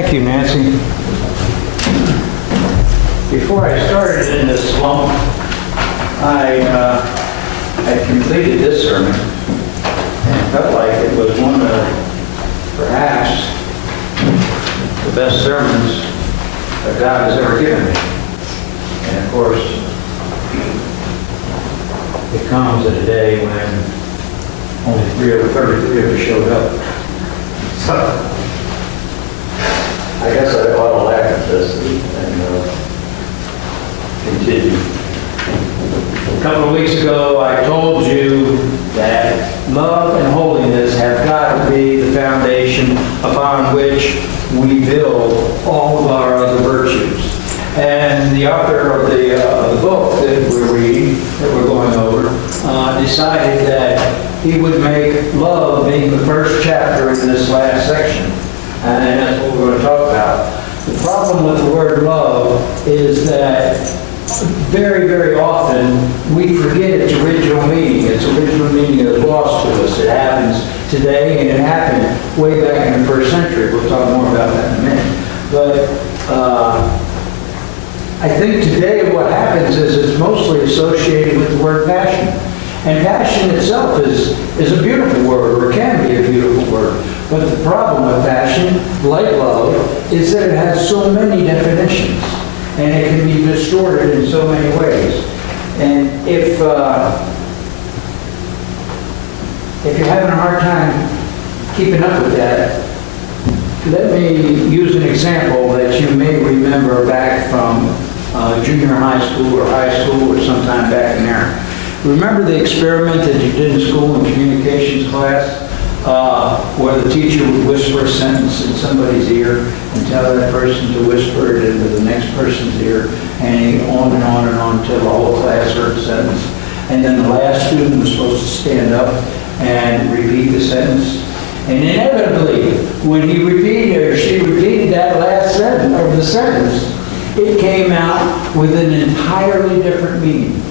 Thank you, Nancy. Before I started in this slump, I completed this sermon and felt like it was one of perhaps the best sermons that God has ever given me. And of course, it comes at a day when only 33 of us showed up. So, I guess I ought to laugh at this and continue. A couple of weeks ago, I told you that love and holiness have got to be the foundation upon which we build all of our other virtues. And the author of the book that we're reading, that we're going over, decided that he would make love being the first chapter in this last section. And that's what we're going to talk about. The problem with the word love is that very, very often we forget its original meaning. Its original meaning is lost to us. It happens today, and it happened way back in the first century. We'll talk more about that in a minute. But I think today what happens is it's mostly associated with the word passion. And passion itself is a beautiful word, or can be a beautiful word. But the problem with passion, like love, is that it has so many definitions. And it can be distorted in so many ways. And if you're having a hard time keeping up with that, let me use an example that you may remember back from junior high school or high school or sometime back in there. Remember the experiment that you did in school in communications class where the teacher would whisper a sentence in somebody's ear and tell that person to whisper it into the next person's ear, and on and on and on until the whole class heard the sentence. And then the last student was supposed to stand up and repeat the sentence. And inevitably, when he repeated or she repeated that last sentence, or the sentence, it came out with an entirely different meaning.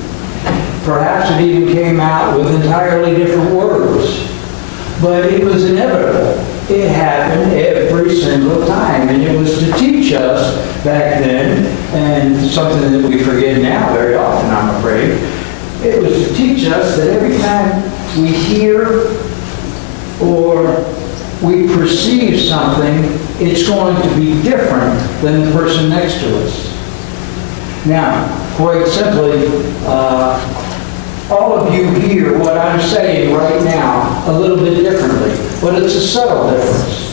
Perhaps it even came out with entirely different words. But it was inevitable. It happened every single time. And it was to teach us back then, and something that we forget now very often, I'm afraid, it was to teach us that every time we hear or we perceive something, it's going to be different than the person next to us. Now, quite simply, all of you hear what I'm saying right now a little bit differently, but it's a subtle difference.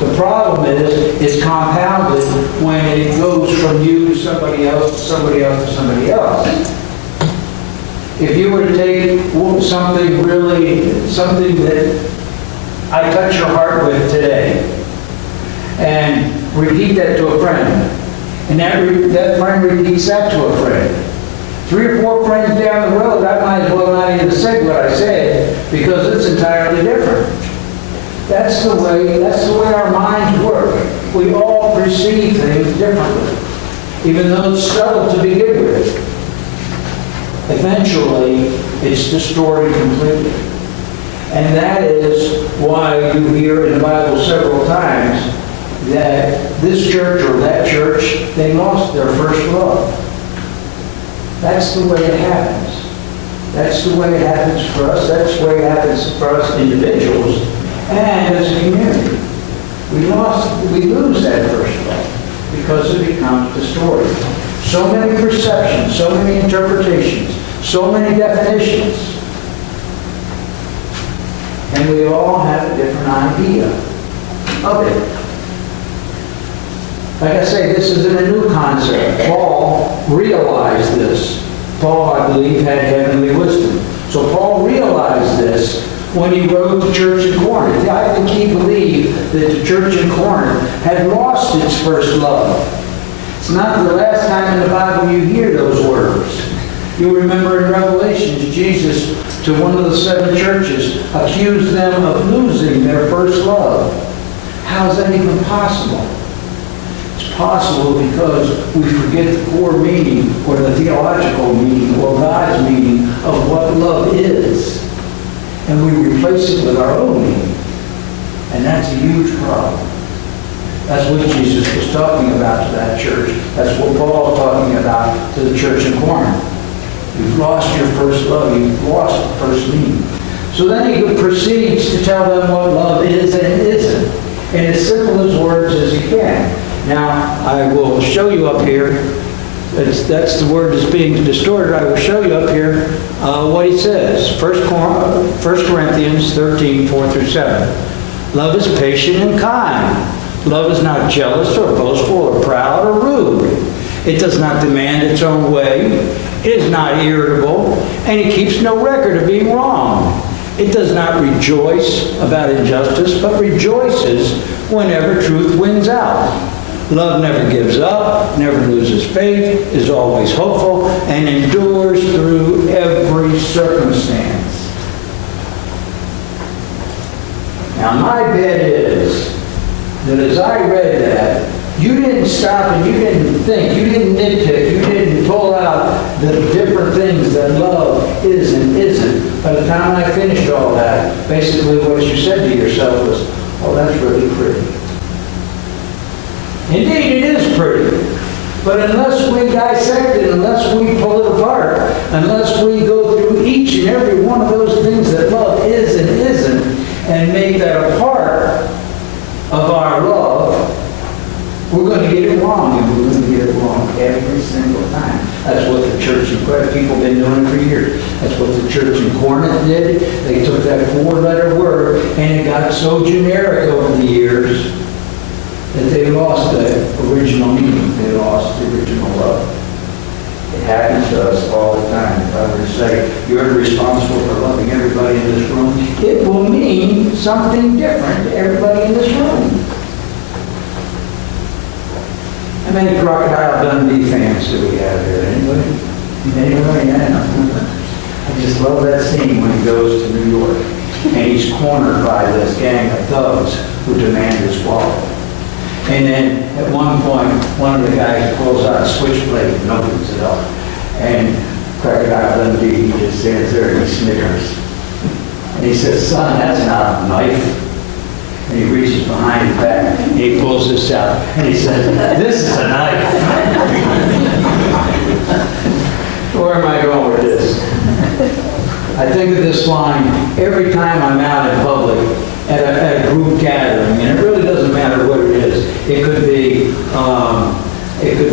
The problem is it's compounded when it goes from you to somebody else, to somebody else, to somebody else. If you were to take something that I touch your heart with today and repeat that to a friend, and that friend repeats that to a friend, 3 or 4 friends down the road, I might as well not even say what I said because it's entirely different. That's the way our minds work. We all perceive things differently, even though it's subtle to begin with. Eventually, it's distorted completely. And that is why you hear in the Bible several times that this church or that church, they lost their first love. That's the way it happens. That's the way it happens for us. That's the way it happens for us individuals and as a community. We lose that first love because it becomes distorted. So many perceptions, so many interpretations, so many definitions. And we all have a different idea of it. Like I say, this isn't a new concept. Paul realized this. Paul, I believe, had heavenly wisdom. So Paul realized this when he wrote the church in Corinth. I think he believed that the church in Corinth had lost its first love. It's not the last time in the Bible you hear those words. You'll remember in Revelations, Jesus, to one of the 7 churches, accused them of losing their first love. How is that even possible? Possible because we forget the core meaning or the theological meaning or God's meaning of what love is, and we replace it with our own meaning, and that's a huge problem. That's what Jesus was talking about to that church. That's what Paul's talking about to the church in Corinth. You've lost your first love. You've lost the first meaning. So then he proceeds to tell them what love is and isn't, in as simple as words as he can. Now, I will show you up here. That's the word that's being distorted. I will show you up here what he says. 1 Corinthians 13, 4 through 7. Love is patient and kind. Love is not jealous or boastful or proud or rude. It does not demand its own way. It is not irritable, and it keeps no record of being wrong. It does not rejoice about injustice, but rejoices whenever truth wins out. Love never gives up, never loses faith, is always hopeful, and endures through every circumstance. Now, my bet is that as I read that, you didn't stop and you didn't think, you didn't nitpick, you didn't pull out the different things that love is and isn't. By the time I finished all that, basically what you said to yourself was, oh, that's really pretty. Indeed, it is pretty. But unless we dissect it, unless we pull it apart, unless we go through each and every one of those things that love is and isn't, and make that a part of our love, we're going to get it wrong, and we're going to get it wrong every single time. That's what the church in Corinth, people have been doing for years. That's what the church in Corinth did. They took that 4-letter word, and it got so generic over the years that they lost the original meaning. They lost the original love. It happens to us all the time. If I were to say, you're responsible for loving everybody in this room, it will mean something different to everybody in this room. How many Crocodile Dundee fans do we have here? Anybody? Anybody? Yeah. I just love that scene when he goes to New York and he's cornered by this gang of thugs who demand his wallet. And then at one point, one of the guys pulls out a switchblade and opens it up. And Crocodile Dundee, he just stands there and he snickers. And he says, son, that's not a knife. And he reaches behind his back and he pulls this out. And he says, this is a knife. Where am I going with this? I think of this line every time I'm out in public at a group gathering, and it really doesn't matter what it is. It could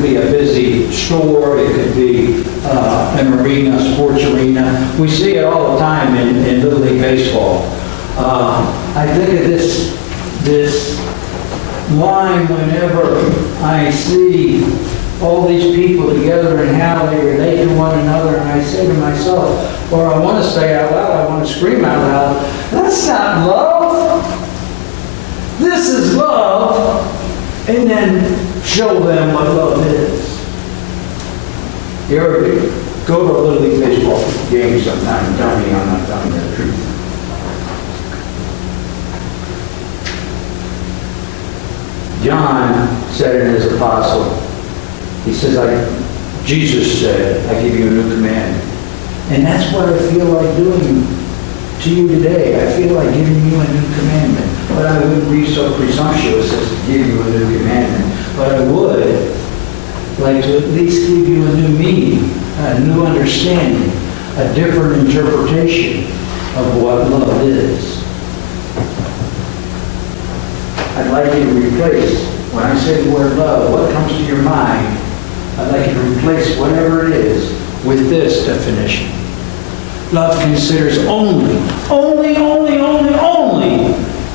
be a busy store. It could be an arena, sports arena. We see it all the time in Little League baseball. I think of this line whenever I see all these people together and how they relate to one another, and I say to myself, or I want to say out loud, I want to scream out loud, that's not love. This is love. And then show them what love is. You ever go to a Little League baseball game sometime and tell me I'm not telling you the truth? John said in his apostle, he says, Jesus said, I give you a new command. And that's what I feel like doing to you today. I feel like giving you a new commandment. But I wouldn't be so presumptuous as to give you a new commandment. But I would like to at least give you a new meaning, a new understanding, a different interpretation of what love is. I'd like you to replace, when I say the word love, what comes to your mind? I'd like you to replace whatever it is with this definition. Love considers only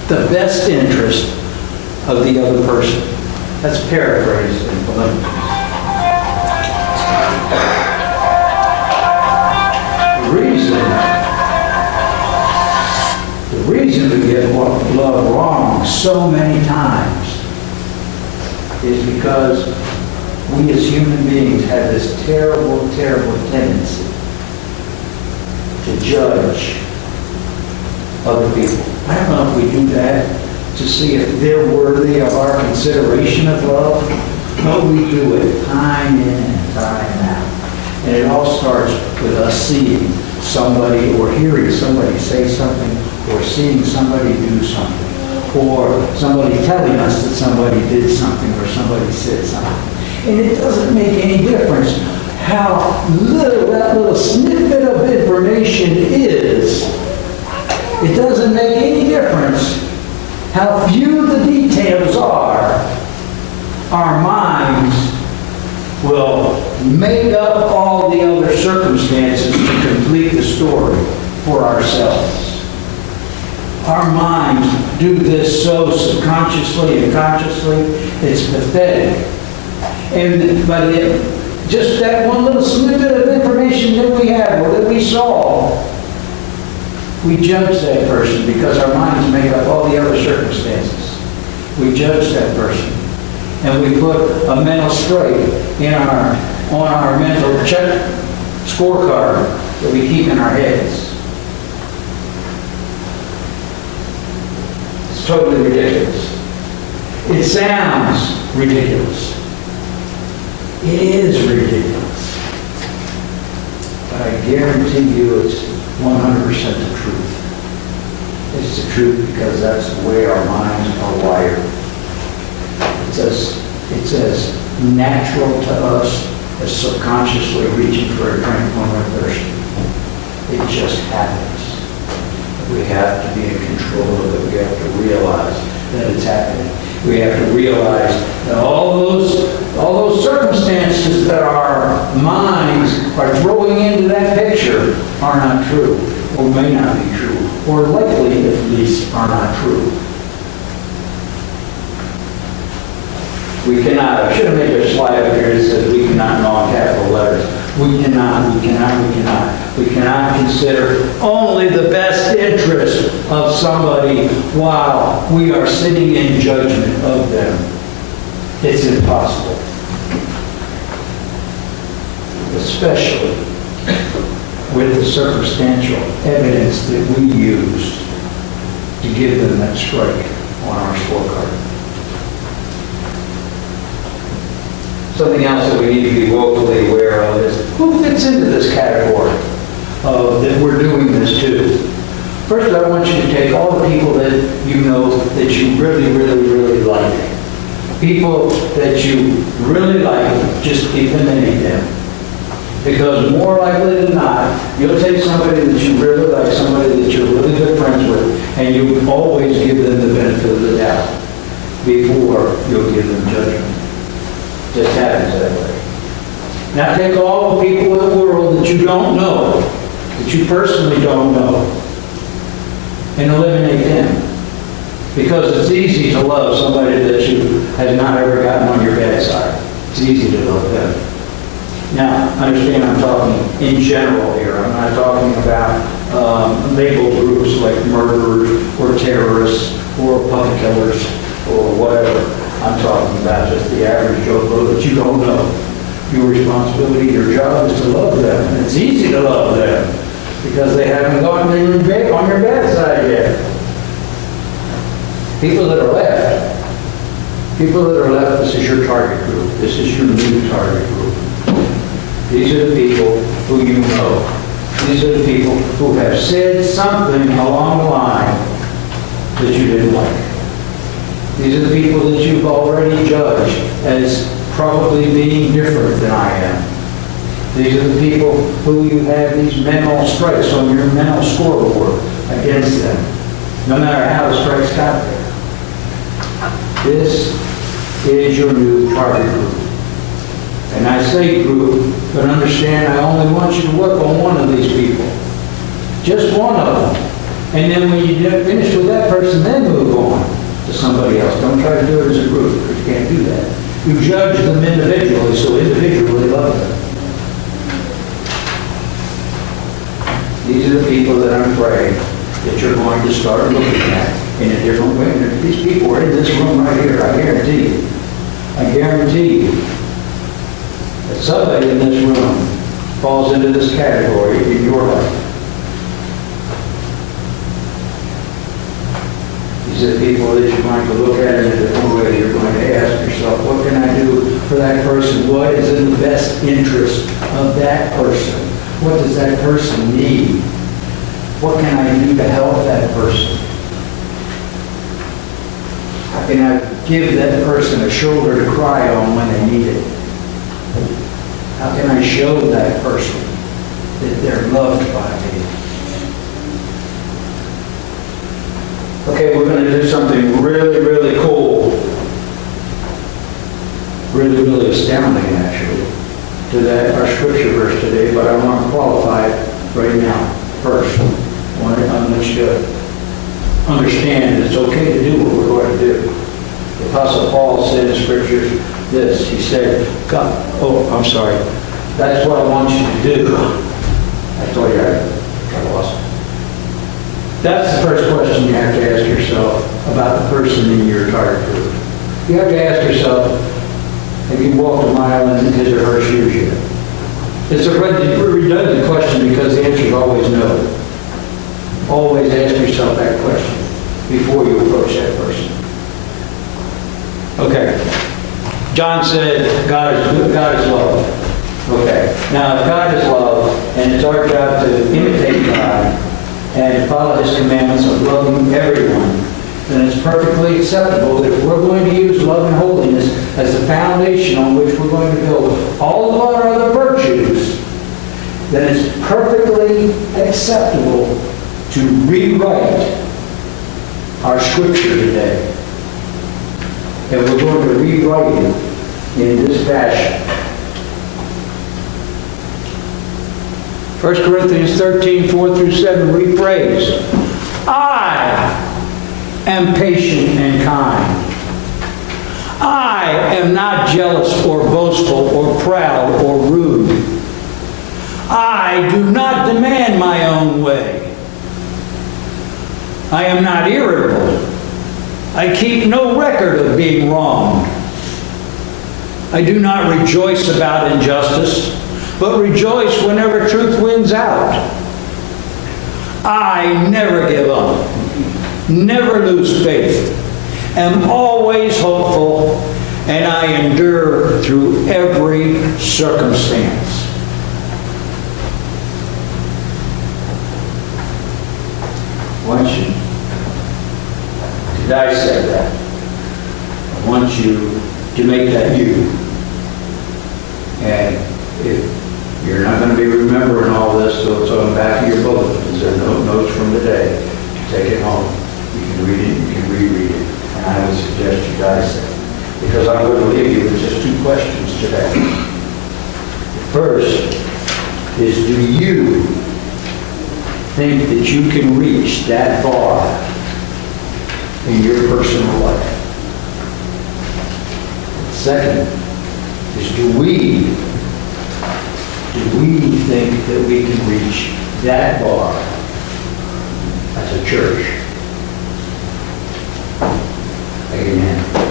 the best interest of the other person. That's paraphrased in Philippians. The reason we get love wrong so many times is because we as human beings have this terrible, terrible tendency to judge other people. I don't know if we do that to see if they're worthy of our consideration of love. No, we do it time in and time out. And it all starts with us seeing somebody or hearing somebody say something or seeing somebody do something. or somebody telling us that somebody did something or somebody said something. And it doesn't make any difference how little that little snippet of information is. It doesn't make any difference how few the details are. Our minds will make up all the other circumstances to complete the story for ourselves. Our minds do this so subconsciously and consciously, it's pathetic. But just that one little snippet of information that we have or that we saw, we judge that person because our minds make up all the other circumstances. We judge that person. And we put a mental strike on our mental check scorecard that we keep in our heads. It's totally ridiculous. It sounds ridiculous. It is ridiculous. But I guarantee you it's 100% the truth. It's the truth because that's the way our minds are wired. It's as natural to us as subconsciously reaching for a drink when we're thirsty. It just happens. We have to be in control of it. We have to realize that it's happening. We have to realize that all those circumstances that our minds are throwing into that picture are not true, or may not be true, or likely at least are not true. We cannot, I should have made a slide up here that says we cannot in all capital letters. We cannot consider only the best interest of somebody while we are sitting in judgment of them. It's impossible. Especially with the circumstantial evidence that we used to give them that strike on our scorecard. Something else that we need to be woefully aware of is who fits into this category that we're doing this to. First, I want you to take all the people that you know that you really, really, really like. People that you really like, just eliminate them. Because more likely than not, you'll take somebody that you really like, somebody that you're really good friends with, and you always give them the benefit of the doubt before you'll give them judgment. Just happens that way. Now take all the people in the world that you don't know, that you personally don't know, and eliminate them. Because it's easy to love somebody that you have not ever gotten on your bad side. It's easy to love them. Now, understand I'm talking in general here. I'm not talking about labeled groups like murderers or terrorists or puppet killers or whatever. I'm talking about just the average Joe Blow that you don't know. Your responsibility, your job is to love them. And it's easy to love them because they haven't gotten on your bad side yet. People that are left, this is your target group. This is your new target group. These are the people who you know. These are the people who have said something along the line that you didn't like. These are the people that you've already judged as probably being different than I am. These are the people who you have these mental strikes on your mental scoreboard against them, no matter how the strikes got there. This is your new target group. And I say group, but understand I only want you to work on one of these people. Just one of them. And then when you finish with that person, then move on to somebody else. Don't try to do it as a group, because you can't do that. You judge them individually, so individually love them. These are the people that I'm afraid that you're going to start looking at in a different way. And these people are in this room right here, I guarantee you. I guarantee you that somebody in this room falls into this category in your life. These are the people that you're going to look at in a different way. You're going to ask yourself, what can I do for that person? What is in the best interest of that person? What does that person need? What can I do to help that person? can I give that person a shoulder to cry on when they need it? How can I show that person that they're loved by me? Okay, we're going to do something really, really cool. Really, really astounding, actually, to that our scripture verse today, but I want to qualify it right now first. I want you to understand it's okay to do what we're going to do. The Apostle Paul said in scriptures this. He said, I'm sorry. That's what I want you to do. I told you I lost. That's the first question you have to ask yourself about the person in your target group. You have to ask yourself, have you walked a mile in his or her shoes yet? It's a redundant question because the answer is always no. Always ask yourself that question before you approach that person. Okay. John said God is love. Okay. Now, if God is love, and it's our job to imitate God and follow His commandments of loving everyone, then it's perfectly acceptable that if we're going to use love and holiness as the foundation on which we're going to build all of our other virtues, then it's perfectly acceptable to rewrite our scripture today. And we're going to rewrite it in this fashion. 1 Corinthians 13, 4 through 7, rephrase. I am patient and kind. I am not jealous or boastful or proud or rude. I do not demand my own way. I am not irritable. I keep no record of being wronged. I do not rejoice about injustice, but rejoice whenever truth wins out. I never give up, never lose faith, am always hopeful, and I endure through every circumstance. I want you to dissect that. I want you to make that you. And if you're not going to be remembering all this, so it's on the back of your bulletins. There are notes from the day. Take it home. You can read it, you can reread it. And I would suggest you dissect it. Because I'm going to leave you with just two questions today. The first is, do you think that you can reach that bar in your personal life? The second is, do we think that we can reach that bar as a church? Amen.